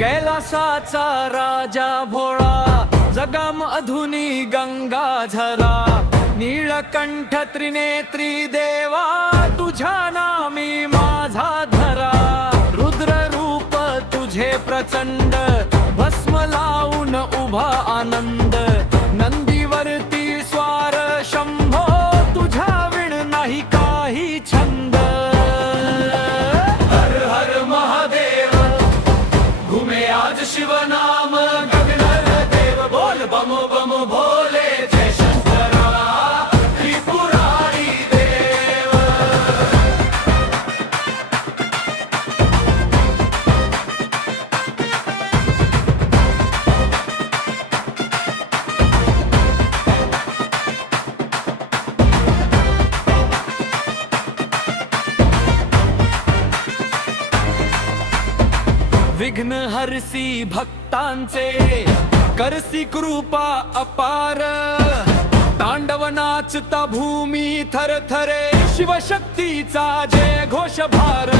कैलासाचा राजा भोळा, जगाम अधुनी गंगाधरा, नीळकंठ त्रिनेत्री देवा, तुझ्या नामी माझा धरा. रुद्र रूप तुझे प्रचंड, भस्म लावून उभा आनंद. नंदीवरती स्वार शंभो, तुझ्या विण नाही काही छंद. हर हर महादेव, घुमे आज शिव नाम गगन देव. बोल बम बम भोले, जय शंकरा त्रिपुरारी देव. विघ्न हरसी भक्तांचे, करसी कृपा अपार. तांडव नाचता भूमी थरथरे, शिवशक्तीचा जय घोष भार.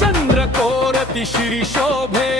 चंद्र कोरती श्री शोभे,